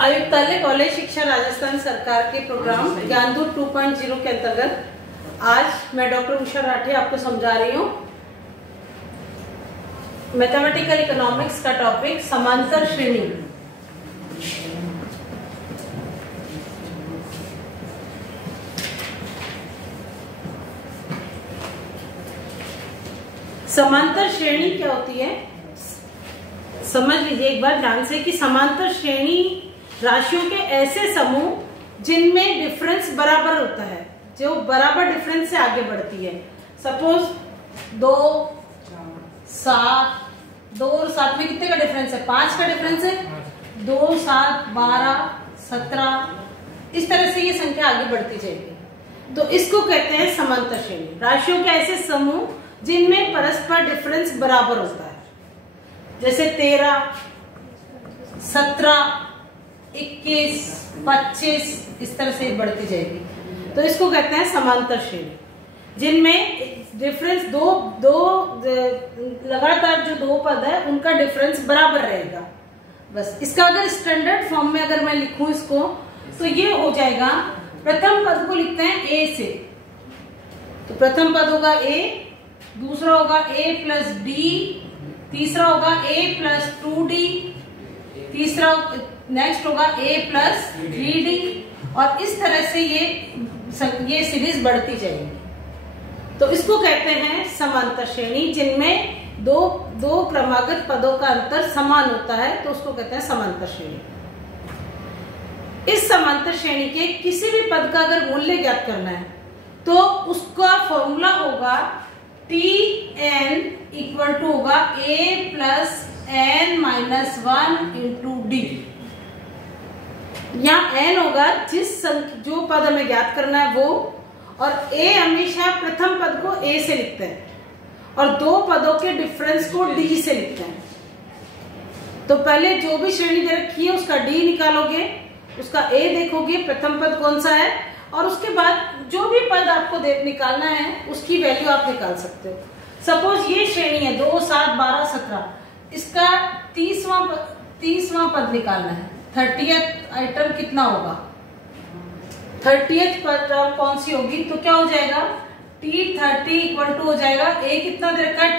आयुक्तालय कॉलेज शिक्षा राजस्थान सरकार के प्रोग्राम ज्ञानदूत 2.0 के अंतर्गत आज मैं डॉक्टर उषा राठी आपको समझा रही हूँ मैथमेटिकल इकोनॉमिक्स का टॉपिक समांतर श्रेणी। समांतर श्रेणी क्या होती है, समझ लीजिए एक बार ध्यान से कि समांतर श्रेणी राशियों के ऐसे समूह जिनमें डिफरेंस बराबर होता है, जो बराबर डिफरेंस से आगे बढ़ती है। सपोज 2, 7, 2 और 7 में कितने का डिफरेंस है? 5 का डिफरेंस है। 2, 7, 12, 17 इस तरह से ये संख्या आगे बढ़ती जाएगी। तो इसको कहते हैं समांतर श्रेणी। राशियों के ऐसे समूह जिनमें परस्पर डिफरेंस बराबर होता है, जैसे 13, 17, 21, 25 इस तरह से बढ़ती जाएगी। तो इसको कहते हैं समांतर श्रेणी, जिनमें डिफरेंस दो लगातार जो 2 पद है उनका डिफरेंस बराबर रहेगा। बस इसका अगर स्टैंडर्ड फॉर्म में अगर मैं लिखूं इसको तो ये हो जाएगा, प्रथम पद को लिखते हैं ए से, तो प्रथम पद होगा ए, दूसरा होगा a प्लस डी, तीसरा होगा a प्लस 2d, तीसरा नेक्स्ट होगा a प्लस 3d और इस तरह से ये सीरीज बढ़ती जाएगी। तो इसको कहते हैं समांतर श्रेणी, जिनमें दो क्रमागत पदों का अंतर समान होता है, तो उसको कहते हैं समांतर श्रेणी। इस समांतर श्रेणी के किसी भी पद का अगर मूल्य ज्ञात करना है तो उसका फॉर्मूला होगा Tn इक्वल टू होगा a plus n minus 1 into D. यहाँ n होगा जो पद हमें ज्ञात करना है वो, और a हमेशा प्रथम पद को a से लिखते हैं और 2 पदों के डिफरेंस को d से लिखते हैं। तो पहले जो भी श्रेणी दे रखी है उसका d निकालोगे, उसका a देखोगे प्रथम पद कौन सा है, और उसके बाद जो भी पद आपको निकालना है उसकी वैल्यू आप निकाल सकते हो। सपोज ये श्रेणी है 2, 7, 12, 17, इसका 30वां पद निकालना है। 30th आइटम कितना होगा? 30th पद कौन सी होगी? तो क्या हो जाएगा, T30 इक्वल टू हो जाएगा a कितना दे रखा है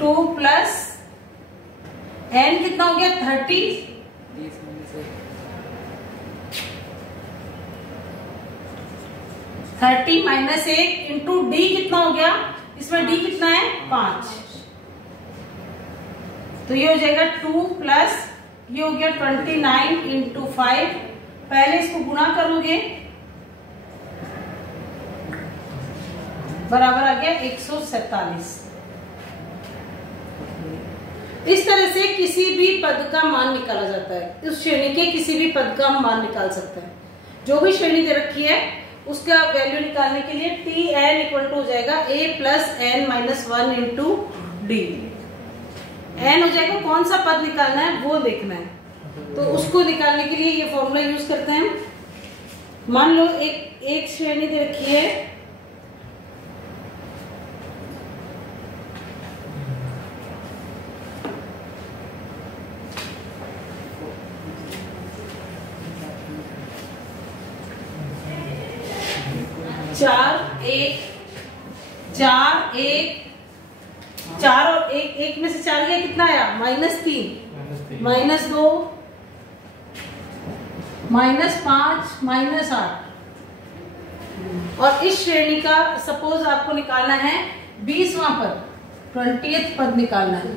2 प्लस n कितना हो गया 30, 30 माइनस 1 इंटू डी कितना हो गया, इसमें डी कितना है 5, तो ये हो जाएगा 2 प्लस ये हो गया 29 इंटू 5, पहले इसको गुणा करोगे बराबर आ गया 147। इस तरह से किसी भी पद का मान निकाला जाता है, उस श्रेणी के किसी भी पद का मान निकाल सकते हैं। जो भी श्रेणी दे रखी है उसका वैल्यू निकालने के लिए Tn इक्वल टू हो जाएगा a plus n minus 1 into D. n हो जाएगा, कौन सा पद निकालना है वो देखना है, तो उसको निकालने के लिए ये फॉर्मूला यूज करते हैं। मान लो एक श्रेणी दे रखी है, चार और एक में से 4 गया, कितना आया -3, -2, -5, -8। और इस श्रेणी का सपोज आपको निकालना है 20वां पद, 20th पद निकालना है।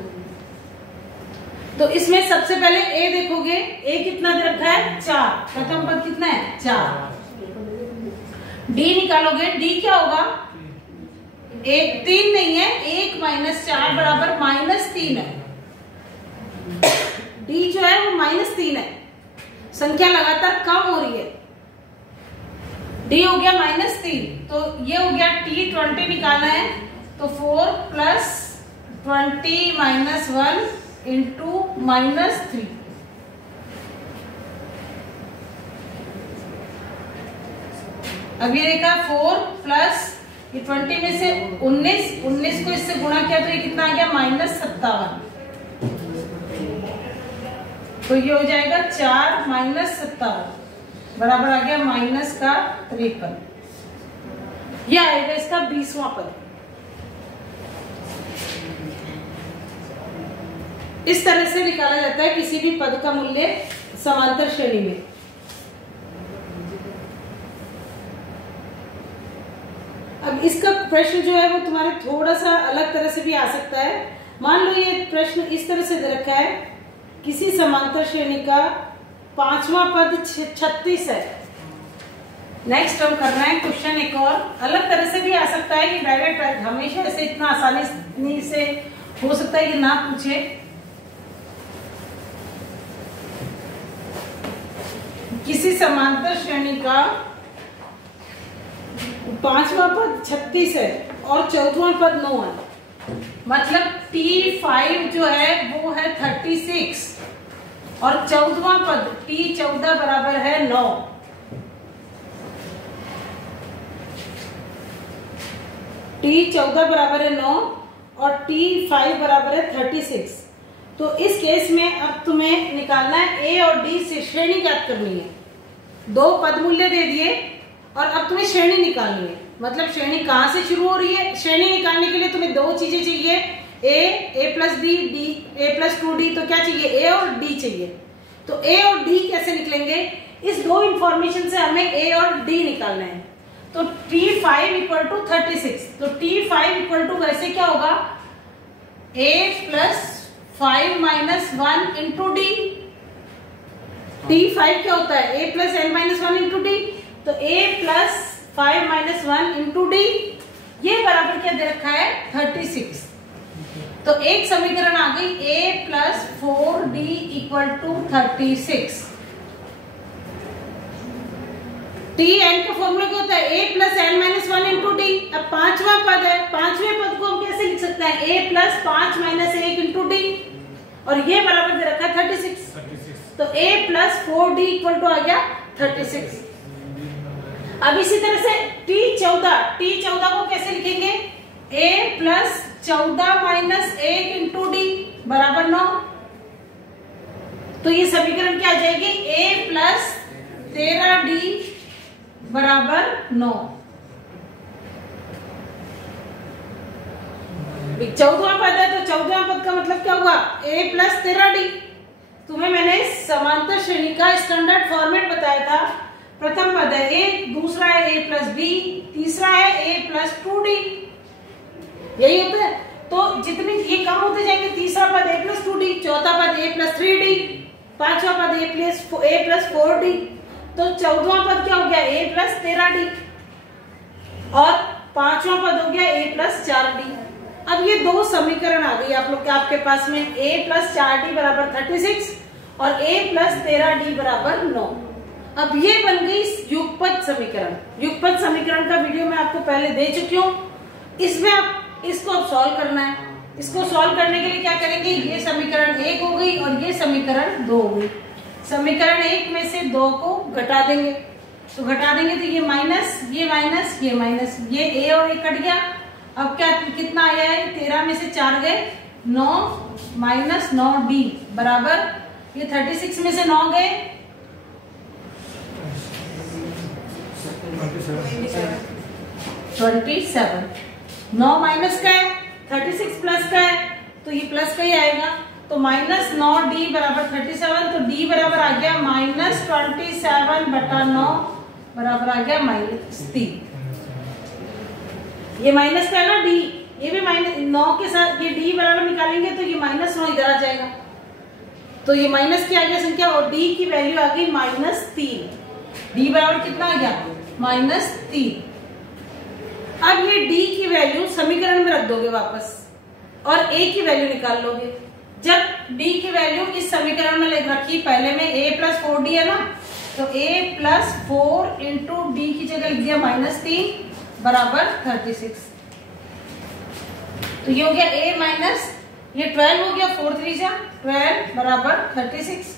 तो इसमें सबसे पहले a देखोगे, a कितना दे रखा है 4, प्रथम पद कितना है 4। डी निकालोगे, डी क्या होगा 3 नहीं है, 1 माइनस 4 बराबर -3 है। डी जो है वो -3 है, संख्या लगातार कम हो रही है। डी हो गया -3, तो ये हो गया T20 निकालना है, तो 4 प्लस 20 माइनस 1 इंटू -3। अब ये देखा 4 प्लस ये 20 में से 19 को इससे गुणा किया तो ये कितना आ गया -57। तो ये हो जाएगा 4 - 57 बराबर आ गया -53। ये आएगा इसका 20वां पद। इस तरह से निकाला जाता है किसी भी पद का मूल्य समांतर श्रेणी में। अब इसका प्रश्न जो है वो तुम्हारे थोड़ा सा अलग तरह से भी आ सकता है। मान लो ये प्रश्न इस तरह से दे रखा है, किसी समांतर श्रेणी का 5वां पद 36 है। नेक्स्ट हम कर रहे हैं क्वेश्चन एक और अलग तरह से भी आ सकता है कि डायरेक्ट हमेशा ऐसे इतना आसानी से हो सकता है कि ना पूछे। किसी समांतर श्रेणी का 5वां पद 36 है और 14वां पद 9 है, मतलब T5 जो है वो है 36 और 14वां पद T14 बराबर है 9। T14 बराबर है 9 और T5 बराबर है 36। तो इस केस में अब तुम्हें निकालना है A और D से श्रेणी ज्ञात करनी है। दो पद मूल्य दे दिए और अब तुम्हें श्रेणी निकालनी है। मतलब श्रेणी कहां से शुरू हो रही है, श्रेणी निकालने के लिए तुम्हें दो चीजें चाहिए, A plus D, A plus 2D। तो क्या चाहिए, A और D चाहिए। तो A और D कैसे निकलेंगे, इस दो इंफॉर्मेशन से हमें A और D निकालना है। तो T5 इक्वल टू 36, तो T5 इक्वल टू वैसे क्या होगा, A plus 5 minus 1 into D. T5 क्या होता है, A plus n minus 1 into D. तो A plus 5 minus 1 into D, ये बराबर क्या दे रखा है 36। तो एक समीकरण आ गई A plus 4D equal to 36। Tn का फॉर्मूला क्या होता है, A plus n minus 1 into D. अब 5वां पद है, 5वें पद को हम कैसे लिख सकते हैं, A plus 5 minus 1 into D, और ये बराबर दे रखा है 36। तो A plus 4D equal to आ गया 36। अब इसी तरह से T14 को कैसे लिखेंगे, A plus 14 minus 1 into D बराबर 9। तो ये समीकरण क्या आ जाएगी, A प्लस 13D बराबर 9। 14वां पद है तो 14वां पद का मतलब क्या हुआ, A प्लस 13D। तुम्हें मैंने समांतर श्रेणी का स्टैंडर्ड फॉर्मेट बताया था। प्रथम पद है A, दूसरा है A प्लस B, तीसरा है A प्लस 2D। यही होता है। तो जितने ये कम होते जाएंगे, तीसरा पद A प्लस 2D, चौथा पद A प्लस 3D, पांचवा पद A प्लस 4D। तो 14वां पद क्या हो गया, A प्लस 13D, और पांचवा पद हो गया A प्लस 4D। अब ये दो समीकरण आ गई आप लोग के, आपके पास में A प्लस 4D बराबर 36 और A प्लस 13D बराबर 9। अब ये बन गई युगपत समीकरण। युगपत समीकरण का वीडियो मैं आपको पहले दे चुकी हूँ। इसमें आप इसको अब सॉल्व करना है। इसको सॉल्व करने के लिए क्या करेंगे, ये समीकरण 1 हो गई और ये समीकरण 2 हो गई। समीकरण 1 में से 2 को घटा देंगे, तो घटा देंगे तो ये माइनस, ये माइनस, ये माइनस, ये A और A कट गया। अब क्या कितना आया है, 13 में से 4 गए 9 माइनस 9D बराबर, ये 36 में से 9 गए 27। 9 माइनस का है, 36 प्लस का है, तो ये प्लस का ही आएगा। तो माइनस 9D बराबर 37, तो D बराबर आ गया माइनस 27 बटा 9 बराबर आ गया -3। ये माइनस का है ना D, ये भी माइनस 9 के साथ ये D बराबर निकालेंगे तो ये -9 इधर आ जाएगा। तो ये माइनस की आ गया संख्या और D की वैल्यू आ गई -3। D बराबर कितना आ गया, -3। अब ये D की वैल्यू समीकरण में रख दोगे वापस और A की वैल्यू निकाल लोगे। जब D की वैल्यू इस समीकरण में रखी, पहले में A प्लस 4D है ना, तो A प्लस 4 इंटू D की जगह लिख दिया -3 बराबर 36। तो ये हो गया A माइनस ये 12 हो गया, 4 3 जा 12 बराबर 36।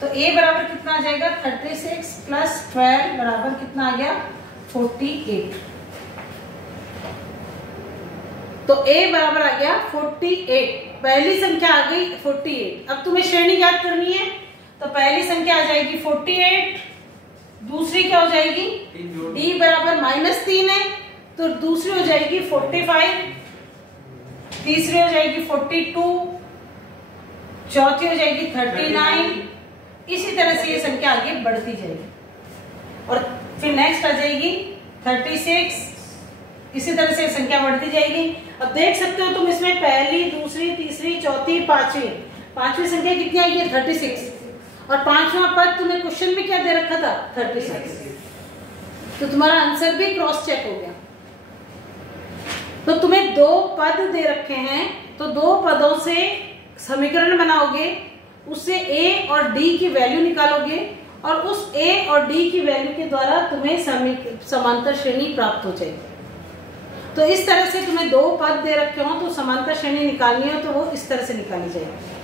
तो A बराबर कितना आ जाएगा, 36 प्लस 12 बराबर कितना आ गया 48। तो a बराबर आ गया 48। पहली संख्या आ गई 48। अब तुम्हें श्रेणी याद करनी है, तो पहली संख्या आ जाएगी 48, दूसरी क्या हो जाएगी, d बराबर -3 है, तो दूसरी हो जाएगी 45, तीसरी हो जाएगी 42, चौथी हो जाएगी 39। इसी तरह से ये संख्या आगे बढ़ती जाएगी और फिर नेक्स्ट आ जाएगी 36। इसी तरह से संख्या बढ़ती जाएगी। अब देख सकते हो तुम इसमें पहली, दूसरी, तीसरी, चौथी, पांचवी संख्या कितनी आई है 36, और पांचवा पद तुम्हें क्वेश्चन में क्या दे रखा था 36, तो तुम्हारा आंसर भी क्रॉस चेक हो गया। तो तुम्हें 2 पद दे रखे हैं, तो 2 पदों से समीकरण बनाओगे, उससे a और d की वैल्यू निकालोगे और उस a और d की वैल्यू के द्वारा तुम्हें समांतर श्रेणी प्राप्त हो जाएगी। तो इस तरह से तुम्हें 2 पद दे रखे हो, तो समांतर श्रेणी निकालनी हो तो वो इस तरह से निकाली जाएगी।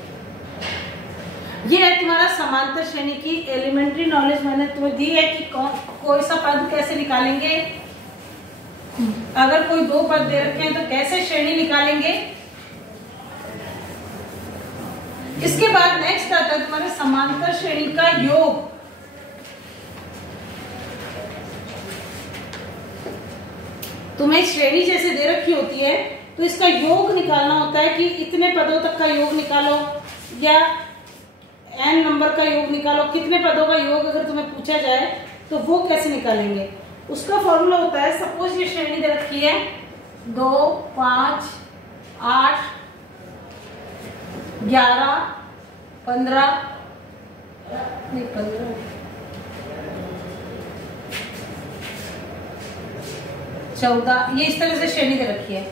ये है तुम्हारा समांतर श्रेणी की एलिमेंट्री नॉलेज मैंने तुम्हें दी है कि कोई सा पद कैसे निकालेंगे, अगर कोई 2 पद दे रखे हैं तो कैसे श्रेणी निकालेंगे। इसके बाद नेक्स्ट आता है तुम्हारे समांतर श्रेणी का योग। तुम्हें श्रेणी जैसे दे रखी होती है तो इसका योग निकालना होता है कि इतने पदों तक का योग निकालो या n नंबर का योग निकालो। कितने पदों का योग अगर तुम्हें पूछा जाए तो वो कैसे निकालेंगे, उसका फॉर्मूला होता है, सपोज ये श्रेणी दे रखी है 2, 5, 8, 11, 15, 14, ये इस तरह से श्रेणी दे रखी है।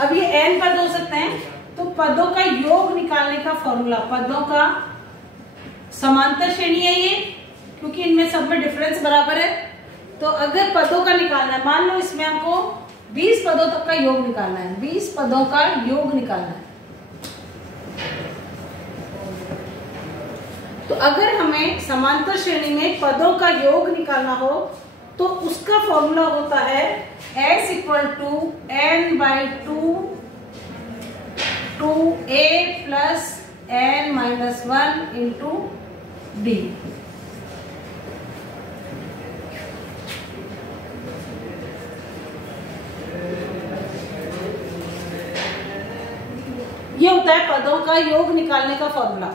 अब ये n पद हो सकते हैं, तो पदों का योग निकालने का फॉर्मूला, पदों का समांतर श्रेणी है ये, क्योंकि इनमें सब में डिफरेंस बराबर है। तो अगर पदों का निकालना है, मान लो इसमें हमको 20 पदों तक का योग निकालना है, 20 पदों का योग निकालना है, तो अगर हमें समांतर श्रेणी में पदों का योग निकालना हो तो उसका फॉर्मूला होता है s = n/2 2a + n-1 × d। ये होता है पदों का योग निकालने का फॉर्मूला।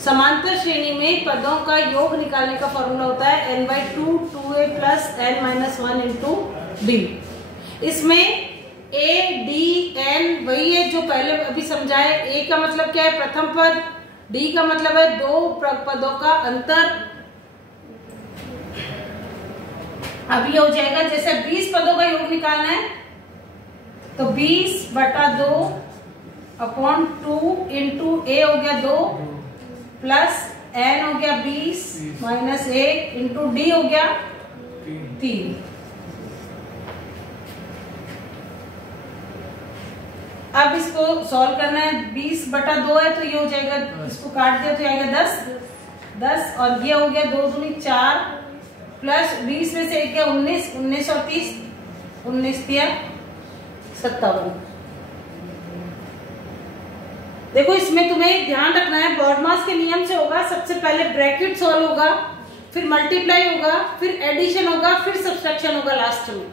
समांतर श्रेणी में पदों का योग निकालने का फॉर्मूला होता है n/2 2a + n-1 × d। इसमें a, d, n वही है जो पहले अभी समझाए। a का मतलब क्या है, प्रथम पद, d का मतलब है 2 पदों का अंतर। अब ये हो जाएगा, जैसे 20 पदों का योग निकालना है तो 20/2 / 2 × a हो गया 2 प्लस n हो गया 20 -1 × d हो गया 3। अब इसको सॉल्व करना है, 20/2 है तो ये हो जाएगा, इसको काट दिया तो आएगा 10 और ये हो गया 2 दूनी 4 प्लस 20 में से 1 गया 19, 19 और 30, 19 दिया 57। देखो इसमें तुम्हें ध्यान रखना है, बॉडमास के नियम से होगा। सबसे पहले ब्रैकेट सॉल्व होगा, फिर मल्टीप्लाई होगा, फिर एडिशन होगा, फिर सब्सट्रैक्शन होगा लास्ट में।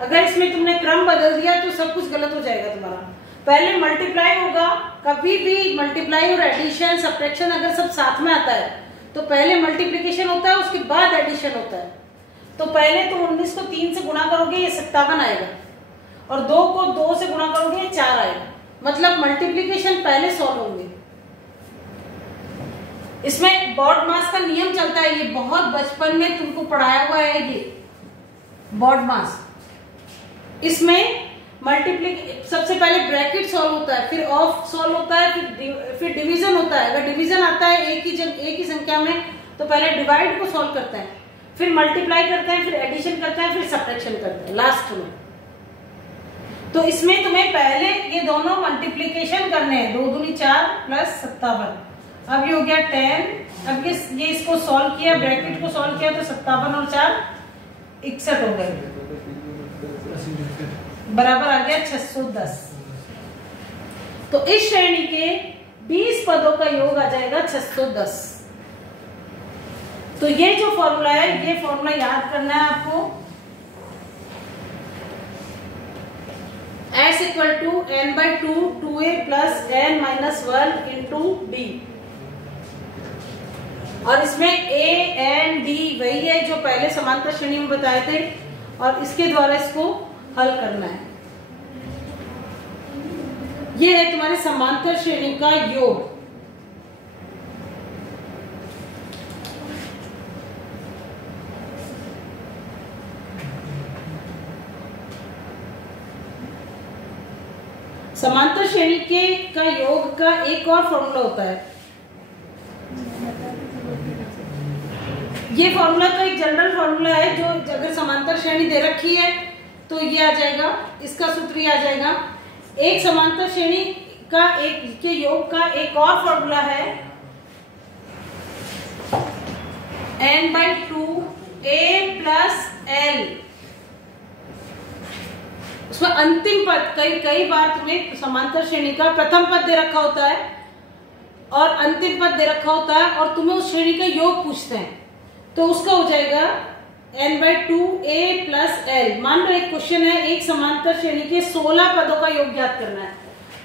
अगर इसमें तुमने क्रम बदल दिया तो सब कुछ गलत हो जाएगा तुम्हारा। पहले मल्टीप्लाई होगा, कभी भी मल्टीप्लाई और एडिशन सब्ट्रैक्शन अगर सब साथ में आता है तो पहले मल्टीप्लिकेशन होता है, उसके बाद एडिशन होता है। तो पहले तुम 19 को 3 से गुणा करोगे, ये 57 आएगा, और 2 को 2 से गुणा करोगे, ये 4 आएगा। मतलब मल्टीप्लिकेशन पहले सॉल्व होंगे। इसमें बॉडमास का नियम चलता है, ये बहुत बचपन में तुमको पढ़ाया हुआ है ये बॉडमास। इसमें सबसे पहले ब्रैकेट सॉल्व होता है, फिर ऑफ सॉल्व होता है, फिर डिवीजन होता है। अगर डिवीजन आता है एक ही संख्या में तो पहले डिवाइड को सॉल्व करते हैं, फिर मल्टीप्लाई करते हैं, फिर एडिशन करते हैं, फिर सब्ट्रैक्शन करते हैं लास्ट में। तो इसमें तुम्हें पहले ये दोनों मल्टीप्लीकेशन करने हैं, 2 दूनी 4 प्लस 57। अब ये हो गया 10। अब ये इसको सॉल्व किया, ब्रैकेट को सॉल्व किया तो 57 और 4 61 हो गए, बराबर आ गया 610। तो इस श्रेणी के 20 पदों का योग आ जाएगा 610। तो ये जो फॉर्मूला है, ये फॉर्मूला याद करना है आपको। S = n/2 2a + n-1 × d। और इसमें a n d वही है जो पहले समांतर श्रेणी में बताए थे, और इसके द्वारा इसको हल करना है। ये है तुम्हारे समांतर श्रेणी का योग। समांतर श्रेणी का योग का एक और फॉर्मूला होता है। ये फॉर्मूला का एक जनरल फॉर्मूला है, जो अगर समांतर श्रेणी दे रखी है तो ये आ जाएगा, इसका सूत्र ये आ जाएगा। एक समांतर श्रेणी का एक के योग का एक और फॉर्मूला है n/2 a + l। उसमें अंतिम पद, कई बार तुम्हें समांतर श्रेणी का प्रथम पद दे रखा होता है और अंतिम पद दे रखा होता है, और तुम्हें उस श्रेणी का योग पूछते हैं, तो उसका हो जाएगा n/2 a + l। मान लो एक क्वेश्चन है, एक समांतर श्रेणी के 16 पदों का योग ज्ञात करना है।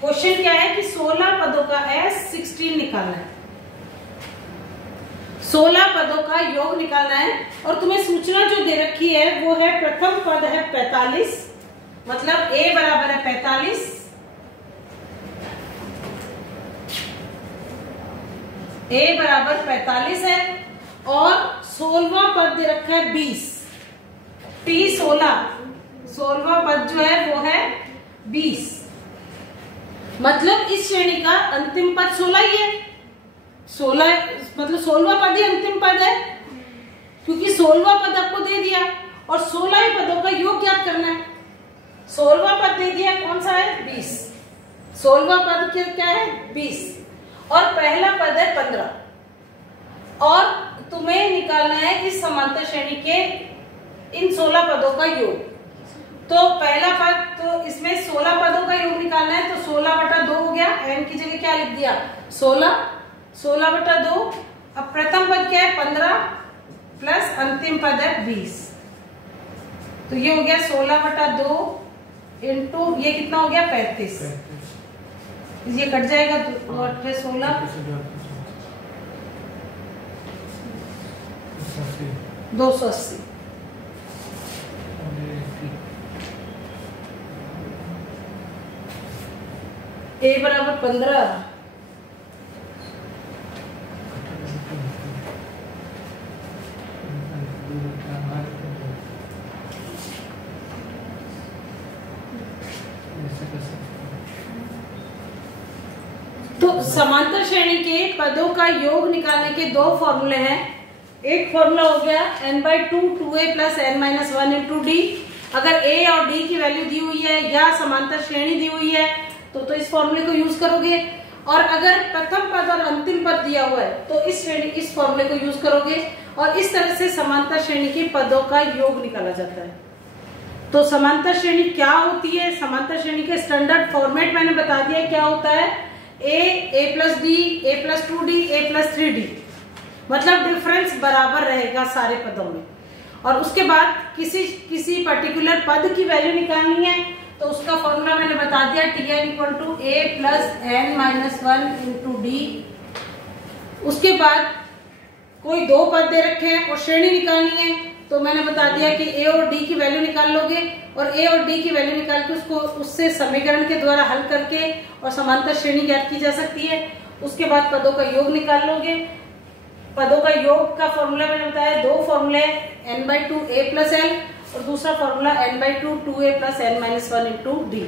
क्वेश्चन क्या है कि 16 पदों का S 16 निकालना है, 16 पदों का योग निकालना है। और तुम्हें सूचना जो दे रखी है वो है, प्रथम पद है 45, मतलब a बराबर है 45, a बराबर 45 है, और 16वां पद दे रखा है 20, t 16वां पद जो है वो है 20। मतलब इस श्रेणी का अंतिम पद 16 ही है। 16 मतलब 16वां पद ही अंतिम पद है, क्योंकि 16वां पद आपको दे दिया और 16 ही पदों का योग ज्ञात करना है। 16वां पद दे दिया, कौन सा है 20, 16वां पद क्या है 20, और पहला पद है 15, और तुम्हें निकालना है इस समांतर श्रेणी के इन 16 पदों का योग। तो पहला पद, तो इसमें 16 पदों का योग निकालना है, तो 16/2 हो गया, n की जगह क्या लिख दिया 16/2। अब प्रथम पद क्या है 15 प्लस अंतिम पद है 20, तो ये हो गया 16/2 इंटू ये कितना हो गया 35। ये कट जाएगा, 2 8 16, 280। a बराबर 15, तो समांतर श्रेणी के पदों का योग निकालने के दो फॉर्मूले हैं। एक फॉर्मूला हो गया n/2 2a + n-1 × d। अगर a और d की वैल्यू दी हुई है या समांतर श्रेणी दी हुई है तो इस फॉर्मूले को यूज करोगे, और अगर प्रथम पद और अंतिम पद दिया हुआ है तो इस फॉर्मूले को यूज करोगे, और इस तरह से समांतर श्रेणी के पदों का योग निकाला जाता है। तो समांतर श्रेणी क्या होती है, समांतर श्रेणी के स्टैंडर्ड फॉर्मेट मैंने बता दिया क्या होता है, a + d, a + 2d, a + 3d। मतलब डिफरेंस बराबर रहेगा सारे पदों में, और उसके बाद किसी पर्टिकुलर पद की वैल्यू निकालनी है तो उसका फॉर्मूला मैंने बता दिया, Tn = a + n-1 × d। उसके बाद कोई दो पद दे रखे हैं और श्रेणी निकालनी है, तो मैंने बता दिया कि a और d की वैल्यू निकाल लोगे, और a और d की वैल्यू निकाल के उसको उससे समीकरण के द्वारा हल करके और समांतर श्रेणी ज्ञात की जा सकती है। उसके बाद पदों का योग निकाल लोगे। पदों का योग का फॉर्मूला मैंने बताया, दो फॉर्मूले, n/2 a + l, और दूसरा formula n/2 2a + n-1 × d।